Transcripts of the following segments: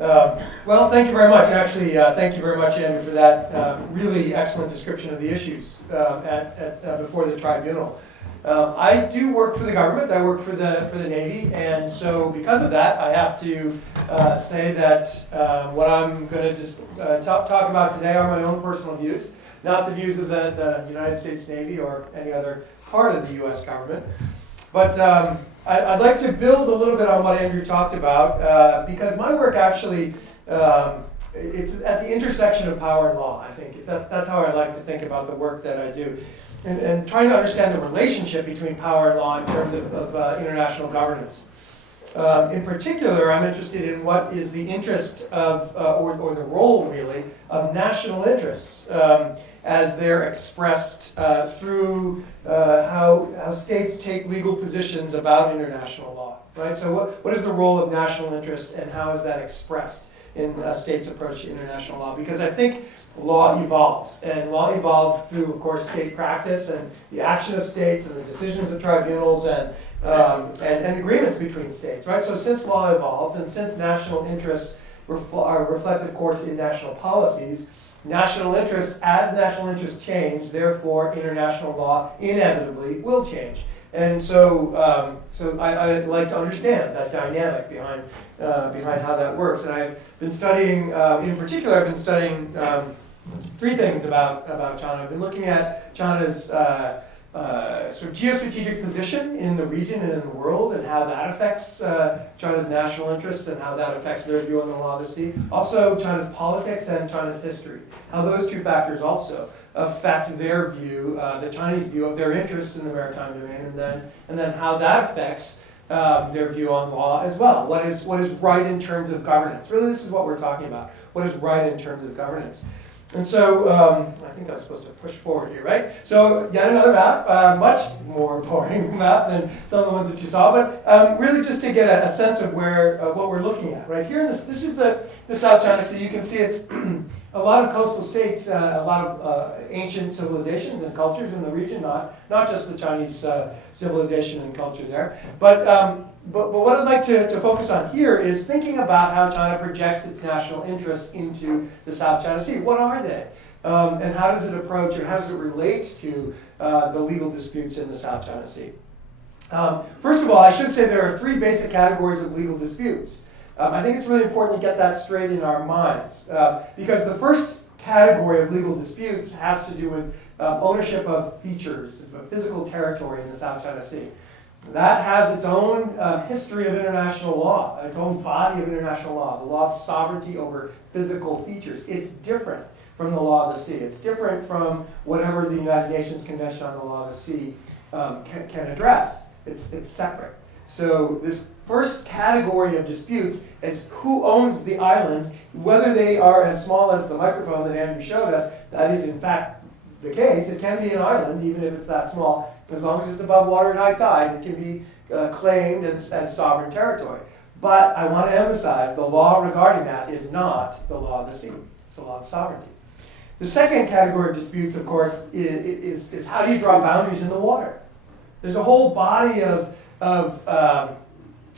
Well, thank you very much. Actually, thank you very much, Andrew, for that really excellent description of the issues before the tribunal. I do work for the government. I work for the Navy, and so because of that, I have to say that what I'm going to just talk about today are my own personal views, not the views of the United States Navy or any other part of the U.S. government. But I'd like to build a little bit on what Andrew talked about, because my work actually, it's at the intersection of power and law, I think. That's how I like to think about the work that I do. And trying to understand the relationship between power and law in terms of international governance. In particular, I'm interested in what is the interest of, or the role really, of national interests as they're expressed through how states take legal positions about international law, right? So what is the role of national interest and how is that expressed in a state's approach to international law? Because I think law evolves, and law evolves through, of course, state practice and the action of states and the decisions of tribunals and agreements between states, right? So since law evolves and since national interests are reflected, of course, in national policies, national interests, as national interests change, therefore international law inevitably will change. And so, I like to understand that dynamic behind how that works. And I've been studying, in particular, I've been studying three things about China. I've been looking at China's sort of geostrategic position in the region and in the world, and how that affects China's national interests and how that affects their view on the law of the sea. Also, China's politics and China's history, how those two factors also affect their view, the Chinese view of their interests in the maritime domain, and then how that affects their view on law as well. What is right in terms of governance? Really, this is what we're talking about. What is right in terms of governance? And so, I think I was supposed to push forward here, right? So, yet another map, much more boring map than some of the ones that you saw, but really just to get a sense of what we're looking at, right? Here, this is the South China Sea. You can see it's a lot of coastal states, a lot of ancient civilizations and cultures in the region, not just the Chinese civilization and culture there. But what I'd like to focus on here is thinking about how China projects its national interests into the South China Sea. What are they? And how does it approach, or how does it relate to the legal disputes in the South China Sea? First of all, I should say there are three basic categories of legal disputes. I think it's really important to get that straight in our minds, because the first category of legal disputes has to do with ownership of features, of physical territory in the South China Sea. That has its own history of international law, its own body of international law, the law of sovereignty over physical features. It's different from the law of the sea. It's different from whatever the United Nations Convention on the Law of the Sea can address. It's separate. So this first category of disputes is who owns the islands, whether they are as small as the microphone that Andrew showed us. That is, in fact, the case. It can be an island, even if it's that small. As long as it's above water at high tide, it can be claimed as sovereign territory. But I want to emphasize the law regarding that is not the law of the sea. It's the law of sovereignty. The second category of disputes, of course, is how do you draw boundaries in the water? There's a whole body of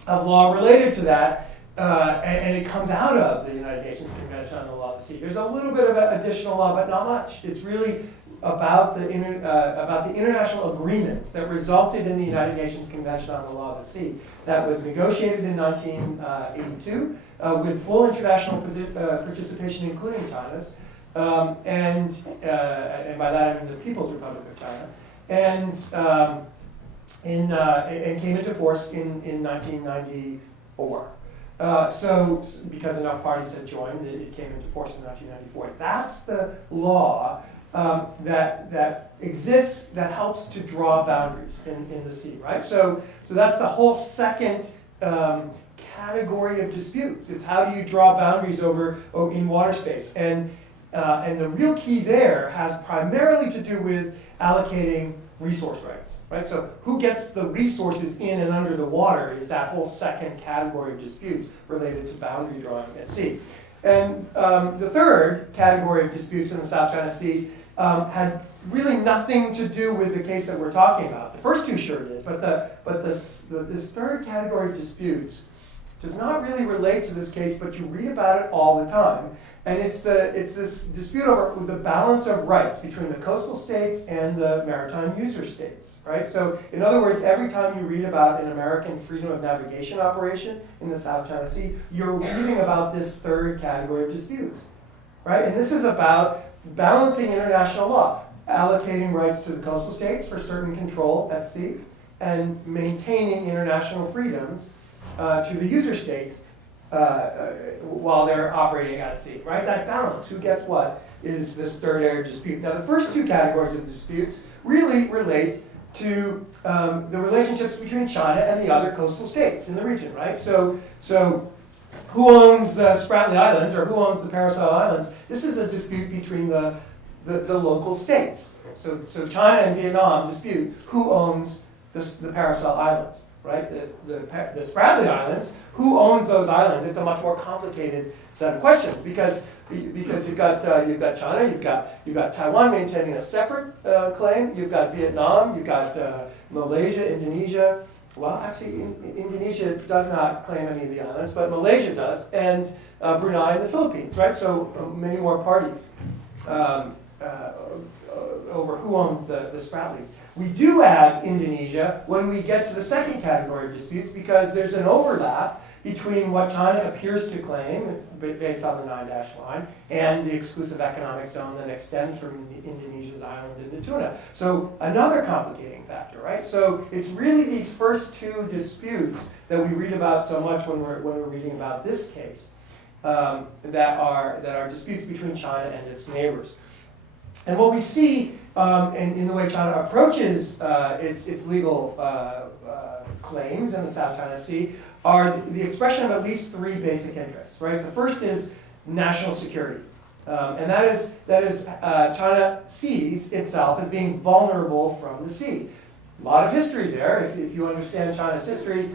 law related to that, and it comes out of the United Nations Convention on the Law of the Sea. There's a little bit of additional law, but not much. It's really about the international agreement that resulted in the United Nations Convention on the Law of the Sea that was negotiated in 1982 with full international participation, including China's, and by that I mean the People's Republic of China, and came into force in 1994. So because enough parties had joined, it came into force in 1994. That's the law that exists, that helps to draw boundaries in the sea, right? So that's the whole second category of disputes. It's how do you draw boundaries in water space, and the real key there has primarily to do with allocating resource rights, right? So who gets the resources in and under the water is that whole second category of disputes related to boundary drawing at sea. And the third category of disputes in the South China Sea had really nothing to do with the case that we're talking about. The first two sure did, but this third category of disputes does not really relate to this case, but you read about it all the time. And it's this dispute over the balance of rights between the coastal states and the maritime user states, right? So, in other words, every time you read about an American freedom of navigation operation in the South China Sea, you're reading about this third category of disputes, right? And this is about balancing international law, allocating rights to the coastal states for certain control at sea, and maintaining international freedoms to the user states while they're operating at sea, right? That balance, who gets what, is this third area dispute. Now, the first two categories of disputes really relate to the relationships between China and the other coastal states in the region, right? So who owns the Spratly Islands or who owns the Paracel Islands? This is a dispute between the local states. So China and Vietnam dispute who owns the Paracel Islands, right? The Spratly Islands, who owns those islands? It's a much more complicated set of questions because you've got China, you've got Taiwan maintaining a separate claim, you've got Vietnam, you've got Malaysia, Indonesia. Well, actually, Indonesia does not claim any of the islands, but Malaysia does, and Brunei and the Philippines, right? So many more parties over who owns the Spratlys. We do add Indonesia when we get to the second category of disputes because there's an overlap between what China appears to claim, based on the 9-dash line, and the exclusive economic zone that extends from Indonesia's island into Tuna. So another complicating factor, right? So it's really these first two disputes that we read about so much when we're reading about this case that are disputes between China and its neighbors. And what we see in the way China approaches its legal claims in the South China Sea are the expression of at least three basic interests, right? The first is national security. And that is China sees itself as being vulnerable from the sea. A lot of history there, if you understand China's history,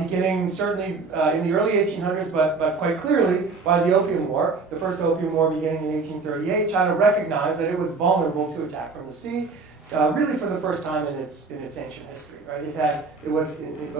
beginning certainly in the early 1800s, but quite clearly by the Opium War, the first Opium War beginning in 1838, China recognized that it was vulnerable to attack from the sea, really for the first time in its ancient history. Right?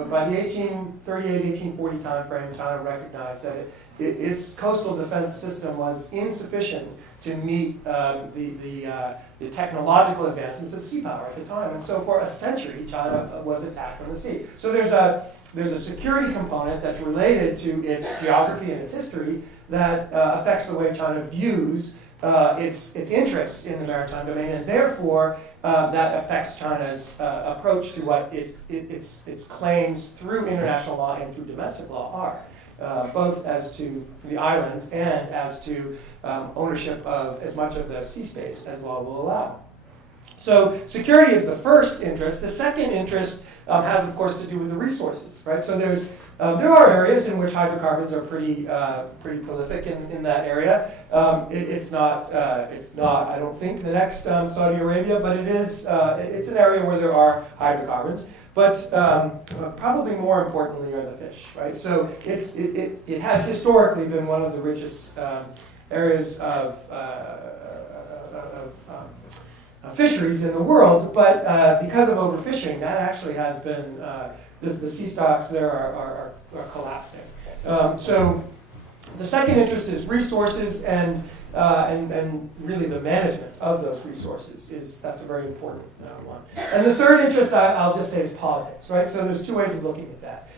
By the 1838-1840 time frame, China recognized that its coastal defense system was insufficient to meet the technological advancements of sea power at the time. And so for a century, China was attacked from the sea. So there's a security component that's related to its geography and its history that affects the way China views its interests in the maritime domain, and therefore that affects China's approach to what its claims through international law and through domestic law are, both as to the islands and as to ownership of as much of the sea space as law will allow. So security is the first interest. The second interest has, of course, to do with the resources, right? So there are areas in which hydrocarbons are pretty prolific in that area. It's not. I don't think the next Saudi Arabia, but it is. It's an area where there are hydrocarbons. But probably more importantly are the fish, right? So it has historically been one of the richest areas of fisheries in the world, but because of overfishing, that actually has been the sea stocks there are collapsing. So the second interest is resources and really the management of those resources that's a very important one. And the third interest I'll just say is politics, right? So there's two ways of looking at that.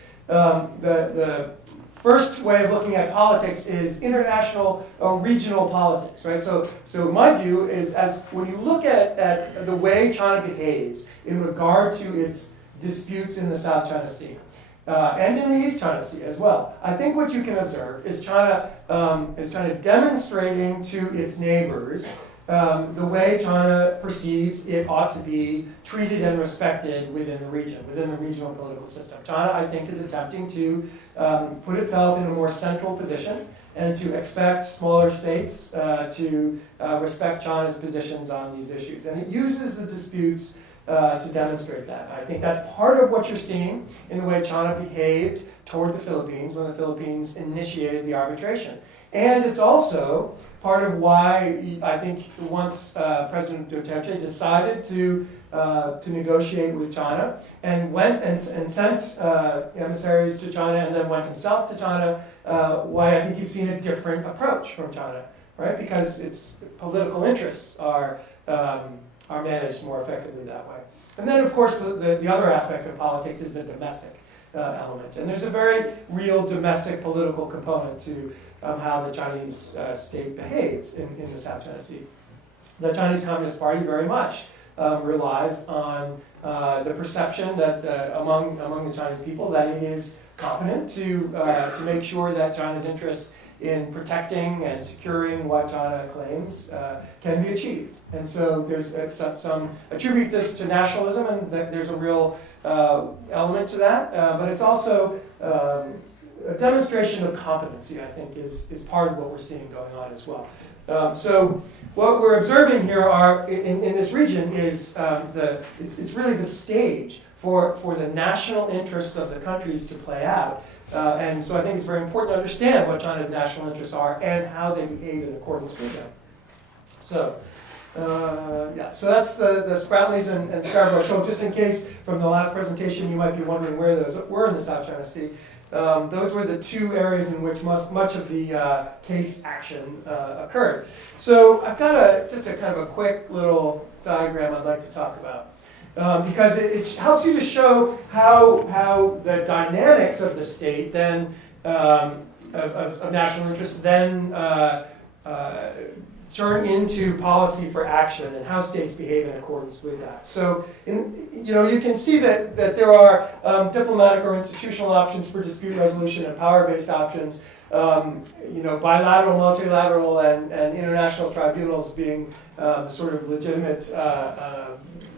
The first way of looking at politics is international or regional politics, right? So my view is when you look at the way China behaves in regard to its disputes in the South China Sea, and in the East China Sea as well. I think what you can observe is China demonstrating to its neighbors the way China perceives it ought to be treated and respected within the region, within the regional political system. China, I think, is attempting to put itself in a more central position and to expect smaller states to respect China's positions on these issues. And it uses the disputes to demonstrate that. I think that's part of what you're seeing in the way China behaved toward the Philippines when the Philippines initiated the arbitration. And it's also part of why I think once President Duterte decided to to negotiate with China, and went and sent emissaries to China, and then went himself to China. Why I think you've seen a different approach from China, right? Because its political interests are managed more effectively that way. And then, of course, the other aspect of politics is the domestic element. And there's a very real domestic political component to how the Chinese state behaves in the South China Sea. The Chinese Communist Party very much relies on the perception that among the Chinese people that it is competent to make sure that China's interests in protecting and securing what China claims can be achieved. And so there's some attribute this to nationalism, and there's a real element to that, but it's also a demonstration of competency, I think, is part of what we're seeing going on as well. So what we're observing here are in this region is it's really the stage for the national interests of the countries to play out. And so I think it's very important to understand what China's national interests are and how they behave in accordance with them. So, so that's the Spratlys and Scarborough Shoal. Just in case from the last presentation you might be wondering where those were in the South China Sea. Those were the two areas in which much of the case action occurred. So I've got just a kind of a quick little diagram I'd like to talk about. Because it helps you to show how the dynamics of the state then, of national interest then turn into policy for action and how states behave in accordance with that. So, you can see that there are diplomatic or institutional options for dispute resolution and power-based options. Bilateral, multilateral, and international tribunals being sort of legitimate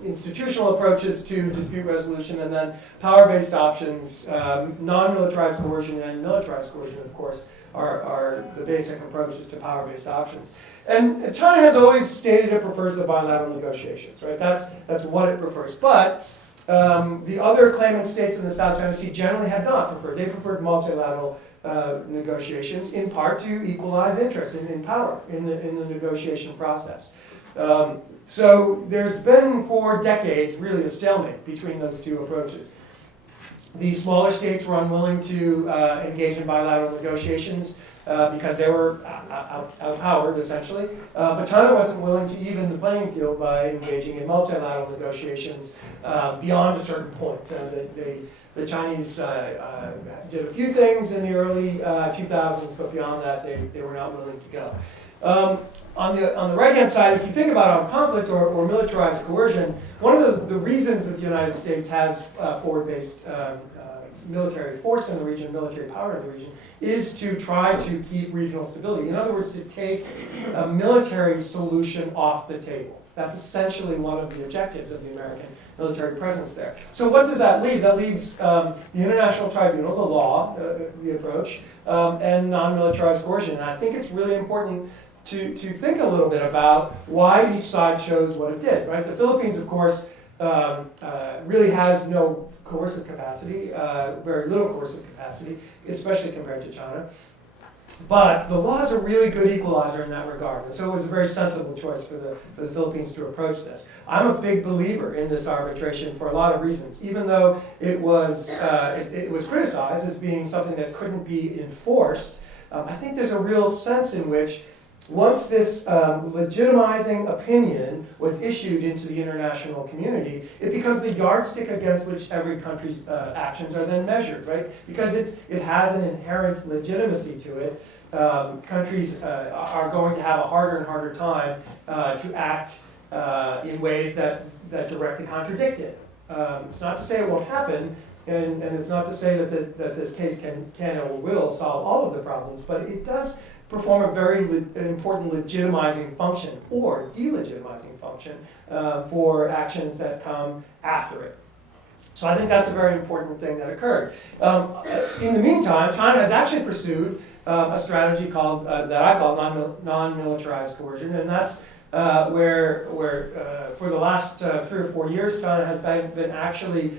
institutional approaches to dispute resolution, and then power-based options, non-militarized coercion and militarized coercion, of course, are the basic approaches to power-based options. And China has always stated it prefers the bilateral negotiations, right? That's what it prefers. But the other claimant states in the South China Sea generally have not preferred. They preferred multilateral negotiations, in part to equalize interests in power in the negotiation process. So there's been for decades really a stalemate between those two approaches. The smaller states were unwilling to engage in bilateral negotiations because they were outpowered, essentially. But China wasn't willing to even the playing field by engaging in multilateral negotiations beyond a certain point. The Chinese did a few things in the early 2000s, but beyond that, they were not willing to go. On the right-hand side, if you think about armed conflict or militarized coercion, one of the reasons that the United States has forward-based military force in the region, military power in the region, is to try to keep regional stability. In other words, to take a military solution off the table. That's essentially one of the objectives of the American military presence there. So what does that leave? That leaves the International Tribunal, the law, the approach, and non-militarized coercion. And I think it's really important to think a little bit about why each side chose what it did, right? The Philippines, of course, really has no coercive capacity, very little coercive capacity, especially compared to China. But the law is a really good equalizer in that regard. And so it was a very sensible choice for the Philippines to approach this. I'm a big believer in this arbitration for a lot of reasons. Even though it was criticized as being something that couldn't be enforced, I think there's a real sense in which once this legitimizing opinion was issued into the international community, it becomes the yardstick against which every country's actions are then measured, right? Because it has an inherent legitimacy to it. Countries are going to have a harder and harder time to act in ways that directly contradict it. It's not to say it won't happen, and it's not to say that this case can or will solve all of the problems, but it does perform a very important legitimizing function or delegitimizing function for actions that come after it. So I think that's a very important thing that occurred. In the meantime, China has actually pursued a strategy called that I call non-militarized coercion, and that's where for the last 3 or 4 years, China has been actually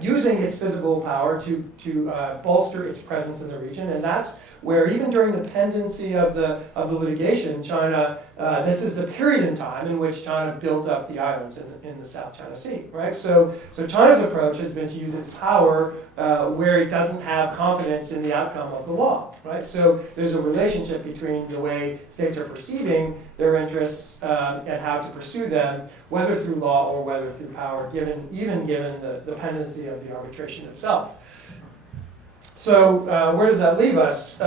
using its physical power to bolster its presence in the region, and that's where even during the pendency of the litigation, China, this is the period in time in which China built up the islands in the South China Sea, right? So China's approach has been to use its power where it doesn't have confidence in the outcome of the law, right? So there's a relationship between the way states are perceiving their interests and how to pursue them, whether through law or whether through power, even given the pendency of the arbitration itself. So where does that leave us?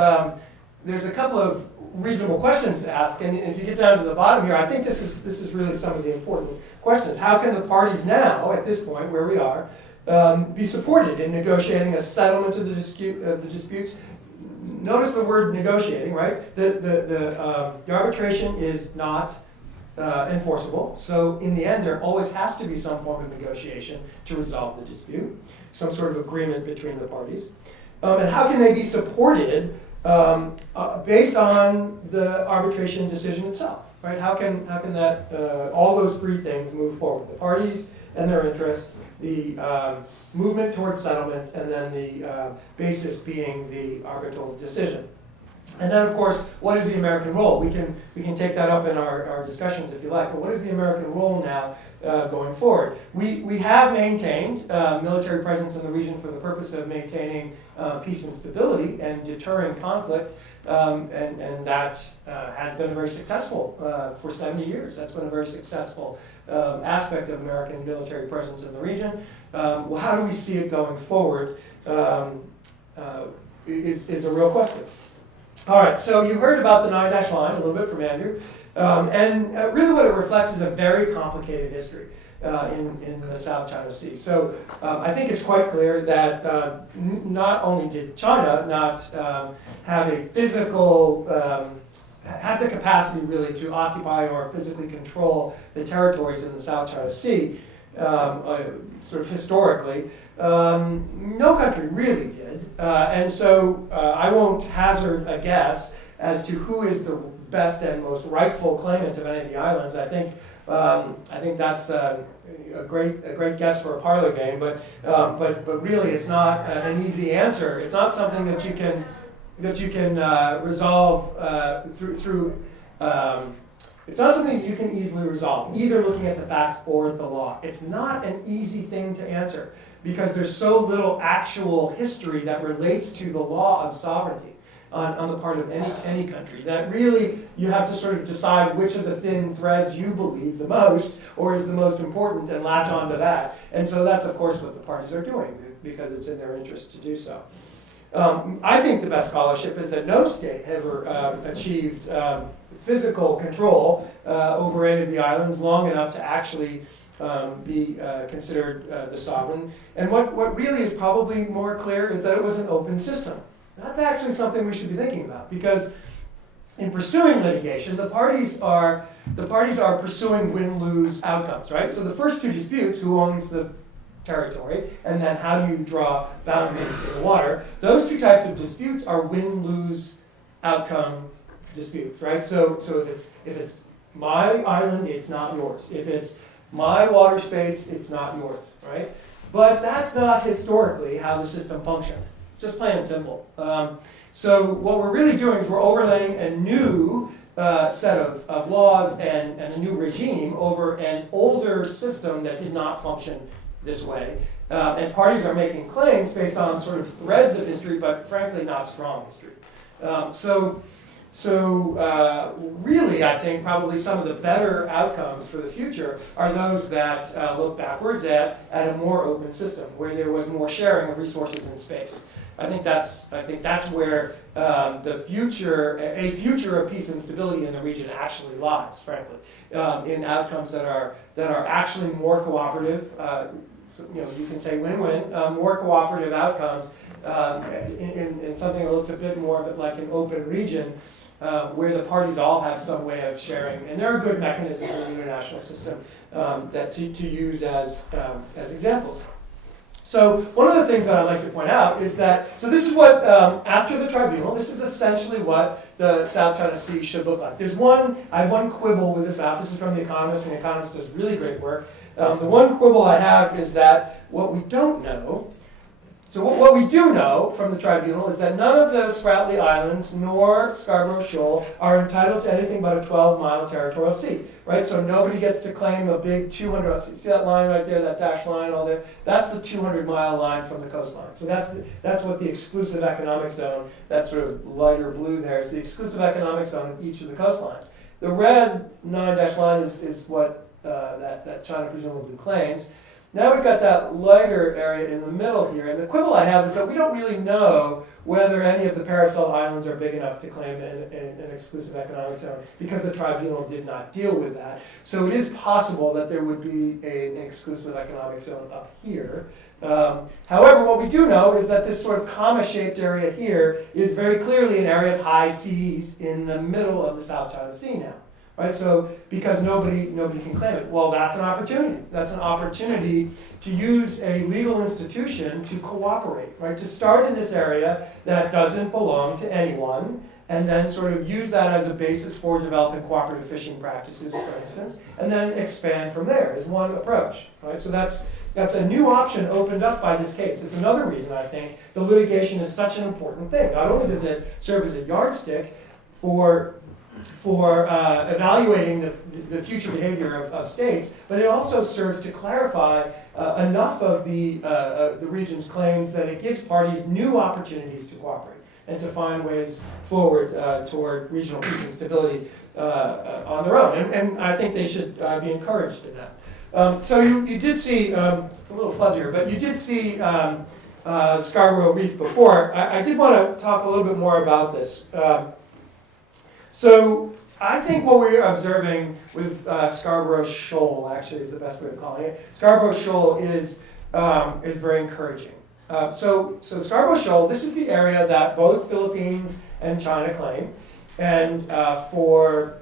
There's a couple of reasonable questions to ask, and if you get down to the bottom here, I think this is really some of the important questions. How can the parties now, at this point where we are, be supported in negotiating a settlement of the disputes? Notice the word negotiating, right? The arbitration is not enforceable, so in the end there always has to be some form of negotiation to resolve the dispute, some sort of agreement between the parties. And how can they be supported based on the arbitration decision itself, right? How can that all those three things move forward? The parties and their interests, the movement towards settlement, and then the basis being the arbitral decision. And then, of course, what is the American role? We can take that up in our discussions if you like. But what is the American role now going forward? We have maintained military presence in the region for the purpose of maintaining peace and stability and deterring conflict, and that has been very successful for 70 years. That's been a very successful aspect of American military presence in the region. Well, how do we see it going forward is a real question. All right, so you heard about the 9-dash line a little bit from Andrew, and really what it reflects is a very complicated history in the South China Sea. So I think it's quite clear that not only did China not have a physical, have the capacity really to occupy or physically control the territories in the South China Sea, sort of historically, no country really did. And so I won't hazard a guess as to who is the best and most rightful claimant of any of the islands. I think that's a great guess for a parlor game, but really it's not an easy answer. It's not something that you can resolve through. It's not something you can easily resolve, either looking at the facts or the law. It's not an easy thing to answer because there's so little actual history that relates to the law of sovereignty on the part of any country, that really you have to sort of decide which of the thin threads you believe the most or is the most important and latch on to that. And so that's, of course, what the parties are doing because it's in their interest to do so. I think the best scholarship is that no state ever achieved physical control over any of the islands long enough to actually be considered the sovereign. And what really is probably more clear is that it was an open system. That's actually something we should be thinking about because in pursuing litigation, the parties are pursuing win-lose outcomes, right? So the first two disputes, who owns the territory, and then how do you draw boundaries in the water, those two types of disputes are win-lose outcome disputes, right? So if it's my island, it's not yours. If it's my water space, it's not yours, right? But that's not historically how the system functioned, just plain and simple. So what we're really doing is we're overlaying a new set of laws and a new regime over an older system that did not function this way. And parties are making claims based on sort of threads of history, but frankly not strong history. So really, I think probably some of the better outcomes for the future are those that look backwards at a more open system, where there was more sharing of resources in space. I think that's where a future of peace and stability in the region actually lies, frankly, in outcomes that are actually more cooperative. You can say win-win, more cooperative outcomes in something that looks a bit more like an open region, where the parties all have some way of sharing, and there are good mechanisms in the international system that to use as examples. So one of the things that I'd like to point out is that, so this is what, after the tribunal, this is essentially what the South China Sea should look like. I have one quibble with this map. This is from The Economist, and The Economist does really great work. The one quibble I have is that what we don't know So what we do know from the tribunal is that none of the Spratly Islands nor Scarborough Shoal are entitled to anything but a 12-mile territorial sea, right? So nobody gets to claim a big 200, see that line right there, that dashed line all there? That's the 200-mile line from the coastline. So that's what the exclusive economic zone, that sort of lighter blue there, is the exclusive economic zone of each of the coastlines. The red 9-dash line is what that China presumably claims. Now we've got that lighter area in the middle here, and the quibble I have is that we don't really know whether any of the parasol islands are big enough to claim an exclusive economic zone, because the tribunal did not deal with that. So it is possible that there would be an exclusive economic zone up here. However, what we do know is that this sort of comma-shaped area here is very clearly an area of high seas in the middle of the South China Sea now. Right, so because nobody can claim it. Well, that's an opportunity. That's an opportunity to use a legal institution to cooperate, right? To start in this area that doesn't belong to anyone, and then sort of use that as a basis for developing cooperative fishing practices, for instance, and then expand from there is one approach, right? So that's a new option opened up by this case. It's another reason I think the litigation is such an important thing. Not only does it serve as a yardstick for evaluating the future behavior of states, but it also serves to clarify enough of the region's claims that it gives parties new opportunities to cooperate and to find ways forward toward regional peace and stability on their own. And I think they should be encouraged in that. So you did see, it's a little fuzzier, but you did see Scarborough Reef before. I did want to talk a little bit more about this. So I think what we're observing with Scarborough Shoal, actually, is the best way of calling it. Scarborough Shoal is very encouraging. So Scarborough Shoal, this is the area that both Philippines and China claim, and for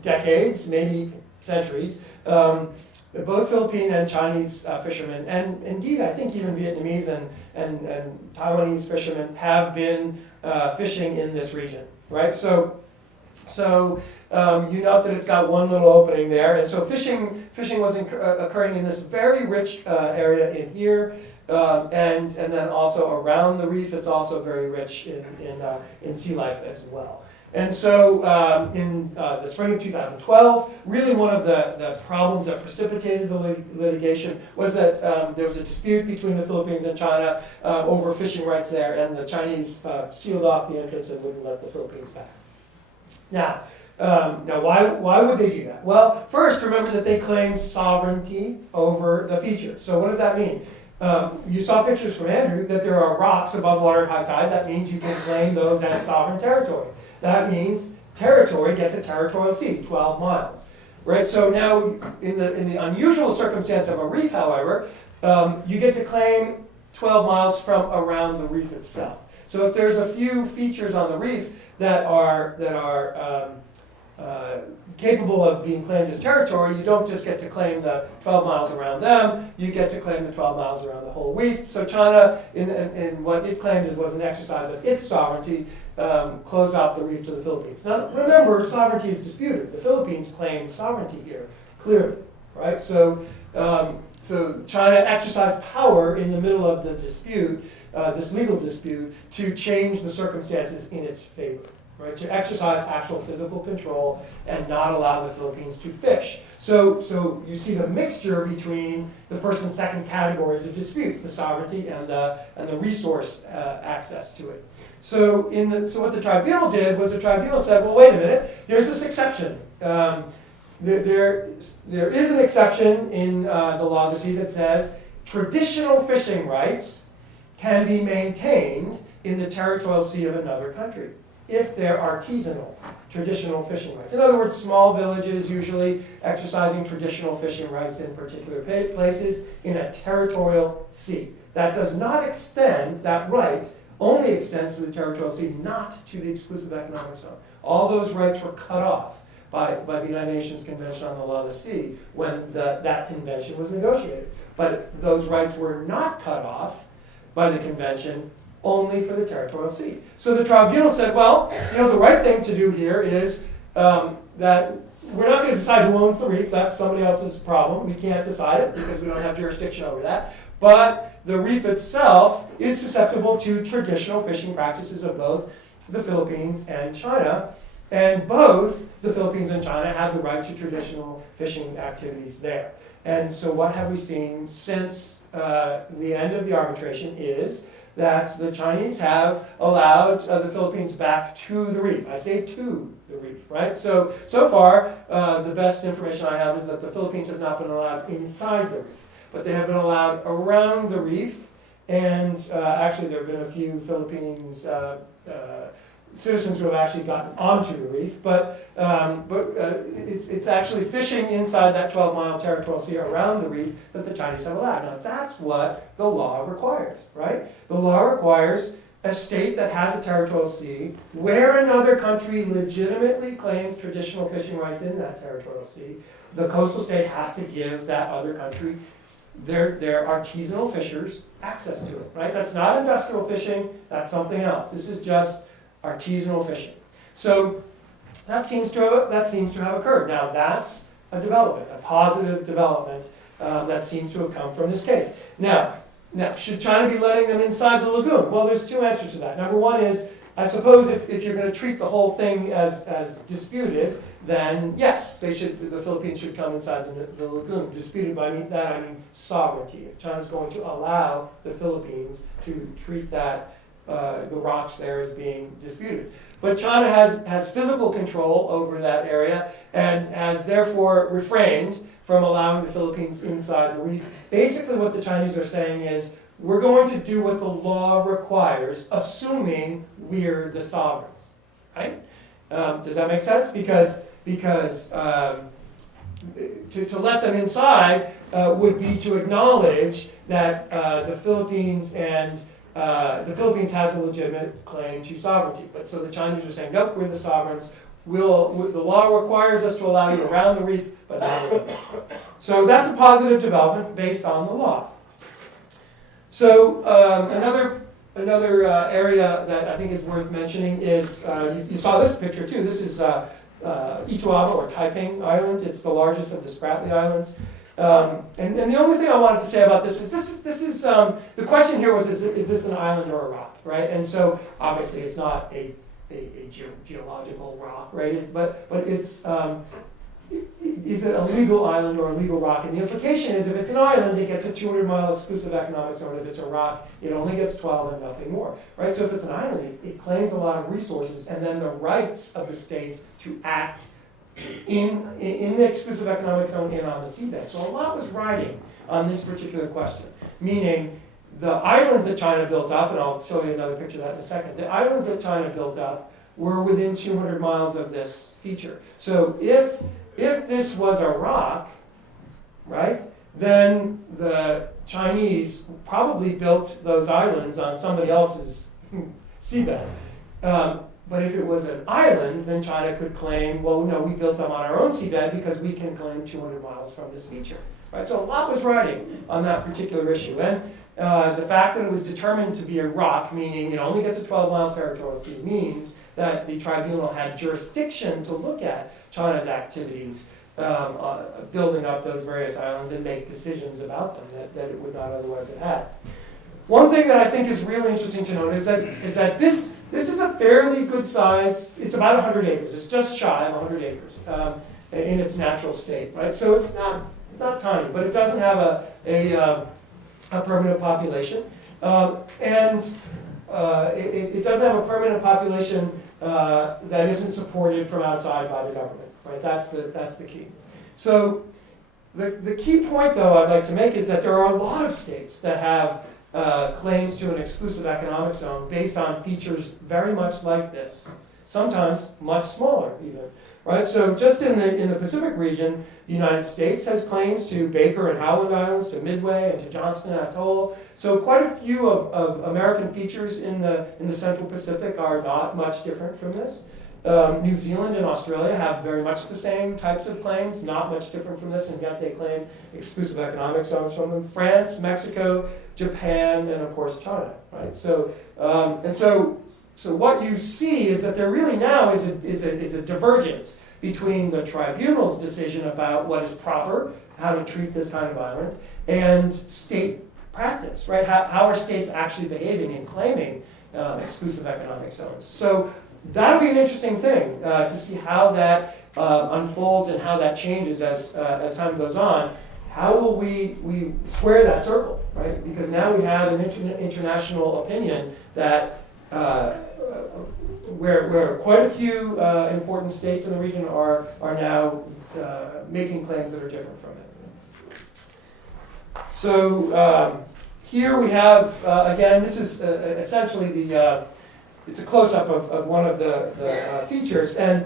decades, maybe centuries, both Philippine and Chinese fishermen, and indeed I think even Vietnamese and Taiwanese fishermen have been fishing in this region, right? So you note that it's got one little opening there, and so fishing was occurring in this very rich area in here, and then also around the reef. It's also very rich in sea life as well. And so in the spring of 2012, really one of the problems that precipitated the litigation was that there was a dispute between the Philippines and China over fishing rights there, and the Chinese sealed off the entrance and wouldn't let the Philippines back. Now, why would they do that? Well, first, remember that they claim sovereignty over the feature. So what does that mean? You saw pictures from Andrew that there are rocks above water at high tide. That means you can claim those as sovereign territory. That means territory gets a territorial sea, 12 miles. Right? So now, in the unusual circumstance of a reef, however, you get to claim 12 miles from around the reef itself. So if there's a few features on the reef that are capable of being claimed as territory, you don't just get to claim the 12 miles around them, you get to claim the 12 miles around the whole reef. So China, in what it claimed was an exercise of its sovereignty, closed off the reef to the Philippines. Now, remember, sovereignty is disputed. The Philippines claim sovereignty here, clearly, right? So China exercised power in the middle of the dispute, this legal dispute, to change the circumstances in its favor, right? To exercise actual physical control and not allow the Philippines to fish. So you see the mixture between the first and second categories of disputes, the sovereignty and the resource access to it. So what the tribunal did was the tribunal said, well, wait a minute, there's this exception. There is an exception in the law of the sea that says traditional fishing rights can be maintained in the territorial sea of another country if they're artisanal, traditional fishing rights. In other words, small villages usually exercising traditional fishing rights in particular places in a territorial sea. That does not extend, that right only extends to the territorial sea, not to the exclusive economic zone. All those rights were cut off by the United Nations Convention on the Law of the Sea when that convention was negotiated. But those rights were not cut off by the convention only for the territorial sea. So the tribunal said, well, the right thing to do here is that we're not going to decide who owns the reef. That's somebody else's problem. We can't decide it because we don't have jurisdiction over that. But the reef itself is susceptible to traditional fishing practices of both the Philippines and China. And both the Philippines and China have the right to traditional fishing activities there. And so what have we seen since the end of the arbitration is that the Chinese have allowed the Philippines back to the reef. I say to the reef, right? So far, the best information I have is that the Philippines have not been allowed inside the reef, but they have been allowed around the reef. And actually, there have been a few Philippines citizens who have actually gotten onto the reef, but it's actually fishing inside that 12-mile territorial sea around the reef that the Chinese have allowed. Now, that's what the law requires, right? The law requires a state that has a territorial sea where another country legitimately claims traditional fishing rights in that territorial sea. The coastal state has to give that other country their artisanal fishers access to it, right? That's not industrial fishing, that's something else. This is just artisanal fishing. So that seems to have occurred. Now that's a development, a positive development that seems to have come from this case. Now, should China be letting them inside the lagoon? Well, there's two answers to that. Number one is, I suppose if you're going to treat the whole thing as disputed, then yes, the Philippines should come inside the lagoon. Disputed by that, I mean sovereignty. If China's going to allow the Philippines to treat that the rocks there as being disputed. But China has physical control over that area and has therefore refrained from allowing the Philippines inside the reef. Basically what the Chinese are saying is, we're going to do what the law requires, assuming we're the sovereigns. Right? Does that make sense? Because to let them inside would be to acknowledge that the Philippines has a legitimate claim to sovereignty. But so the Chinese are saying, nope, we're the sovereigns. The law requires us to allow you around the reef, but not around the reef. So that's a positive development based on the law. So another area that I think is worth mentioning is, you saw this picture too. This is Ituava or Taiping Island. It's the largest of the Spratly Islands. And the only thing I wanted to say about this is the question here was, is this an island or a rock, right? And so obviously it's not a geological rock, right? But it's, is it a legal island or a legal rock? And the implication is if it's an island, it gets a 200-mile exclusive economic zone. If it's a rock, it only gets 12 and nothing more, right? So if it's an island, it claims a lot of resources, and then the rights of the state to act in the exclusive economic zone and on the seabed. So a lot was riding on this particular question, meaning the islands that China built up, and I'll show you another picture of that in a second, the islands that China built up were within 200 miles of this feature. So if this was a rock, right, then the Chinese probably built those islands on somebody else's seabed. But if it was an island, then China could claim, well, no, we built them on our own seabed because we can claim 200 miles from this feature. Right? So a lot was riding on that particular issue. And the fact that it was determined to be a rock, meaning it only gets a 12-mile territorial sea, means that the tribunal had jurisdiction to look at China's activities building up those various islands and make decisions about them that it would not otherwise have had. One thing that I think is really interesting to note is that this is a fairly good size. It's about 100 acres. It's just shy of 100 acres in its natural state, right? So it's not tiny, but it doesn't have a permanent population, and it doesn't have a permanent population that isn't supported from outside by the government, right? That's the key. So the key point, though, I'd like to make is that there are a lot of states that have claims to an exclusive economic zone based on features very much like this, sometimes much smaller even, right? So just in the Pacific region, the United States has claims to Baker and Howland Islands, to Midway, and to Johnston Atoll. So quite a few of American features in the Central Pacific are not much different from this. New Zealand and Australia have very much the same types of claims, not much different from this, and yet they claim exclusive economic zones from them. France, Mexico, Japan, and of course China, right? So what you see is that there really now is a divergence between the tribunal's decision about what is proper, how to treat this kind of island, and state practice, right? How are states actually behaving and claiming exclusive economic zones? So that'll be an interesting thing to see how that unfolds and how that changes as time goes on. How will we square that circle, right? Because now we have an international opinion that where quite a few important states in the region are now making claims that are different from it. So here we have, again, this is essentially it's a close-up of one of the features, and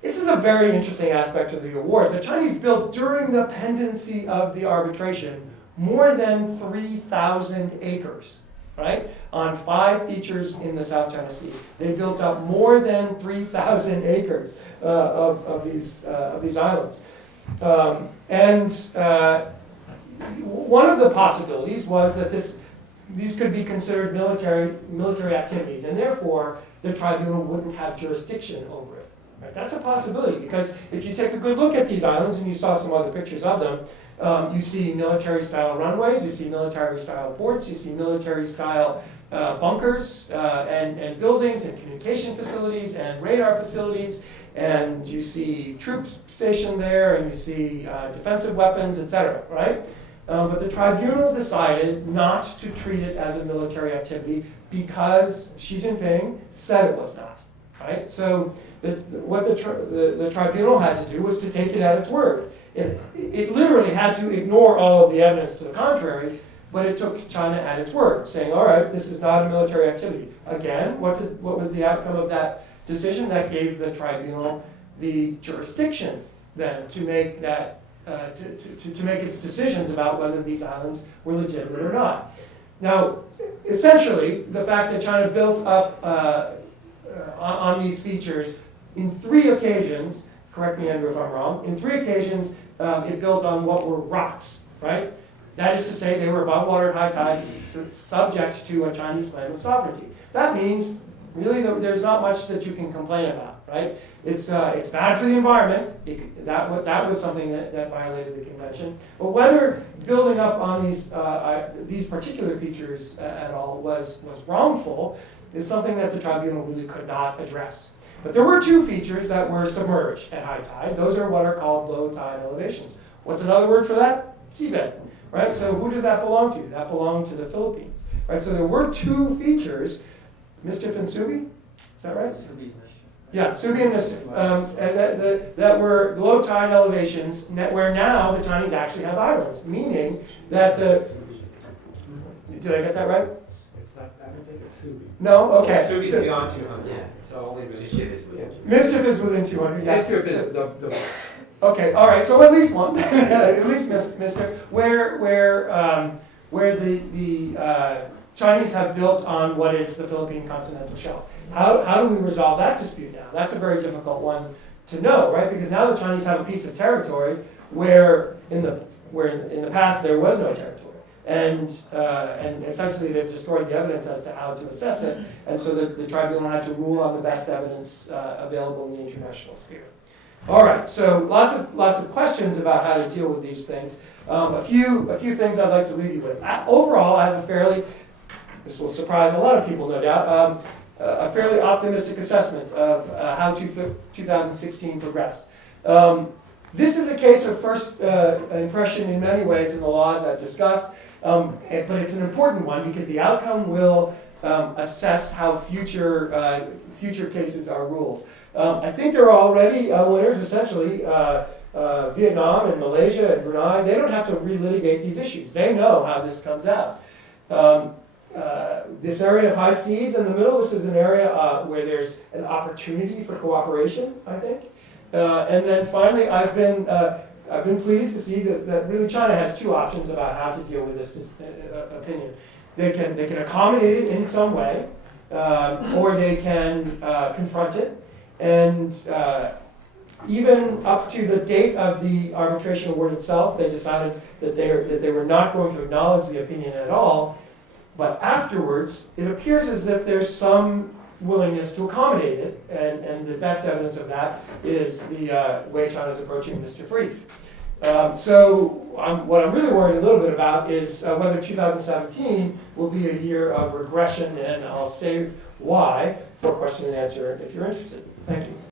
this is a very interesting aspect of the award. The Chinese built, during the pendency of the arbitration, more than 3,000 acres, right, on 5 features in the South China Sea. They built up more than 3,000 acres of these islands. One of the possibilities was that these could be considered military activities, and therefore the tribunal wouldn't have jurisdiction over it. Right? That's a possibility, because if you take a good look at these islands, and you saw some other pictures of them, you see military-style runways, you see military-style ports, you see military-style bunkers and buildings and communication facilities and radar facilities, and you see troops stationed there, and you see defensive weapons, etc., right? But the tribunal decided not to treat it as a military activity because Xi Jinping said it was not, right? So what the tribunal had to do was to take it at its word. It literally had to ignore all of the evidence to the contrary, but it took China at its word, saying, all right, this is not a military activity. Again, what was the outcome of that decision? That gave the tribunal the jurisdiction then to make that to make its decisions about whether these islands were legitimate or not. Now, essentially, the fact that China built up on these features in 3 occasions, correct me, Andrew, if I'm wrong, in 3 occasions it built on what were rocks, right? That is to say, they were above water at high tide, subject to a Chinese claim of sovereignty. That means, really, there's not much that you can complain about, right? It's bad for the environment. That was something that violated the convention. But whether building up on these particular features at all was wrongful is something that the tribunal really could not address. But there were 2 features that were submerged at high tide. Those are what are called low tide elevations. What's another word for that? Seabed, right? So who does that belong to? That belonged to the Philippines, right? So there were 2 features, Mischief and Subi, is that right? Subi. Yeah, Subi and Mischief, that were low tide elevations where now the Chinese actually have islands, meaning that did I get that right? It's not, I don't think it's Subi. No? Okay. Subi's So, beyond 200. Yeah. So only Mischief is within 200. Mischief is within 200. Yes. Mischief is the Okay, all right. So at least one, at least Mischief, where the Chinese have built on what is the Philippine continental shelf. How do we resolve that dispute now? That's a very difficult one to know, right? Because now the Chinese have a piece of territory where in the past there was no territory. And essentially they've destroyed the evidence as to how to assess it, and so the tribunal had to rule on the best evidence available in the international sphere. All right, so lots of questions about how to deal with these things. A few things I'd like to leave you with. Overall, I have this will surprise a lot of people, no doubt, a fairly optimistic assessment of how 2016 progressed. This is a case of first impression in many ways in the laws I've discussed. But it's an important one because the outcome will assess how future cases are ruled. I think there are already winners, essentially. Vietnam and Malaysia and Brunei, they don't have to relitigate these issues. They know how this comes out. This area of high seas in the middle, this is an area where there's an opportunity for cooperation, I think. And then finally, I've been pleased to see that really China has 2 options about how to deal with this opinion. They can accommodate it in some way, or they can confront it. And even up to the date of the arbitration award itself, they decided that they were not going to acknowledge the opinion at all. But afterwards, it appears as if there's some willingness to accommodate it, and the best evidence of that is the way China's approaching Mr. Freeth. What I'm really worried a little bit about is whether 2017 will be a year of regression, and I'll save why for question and answer if you're interested. Thank you.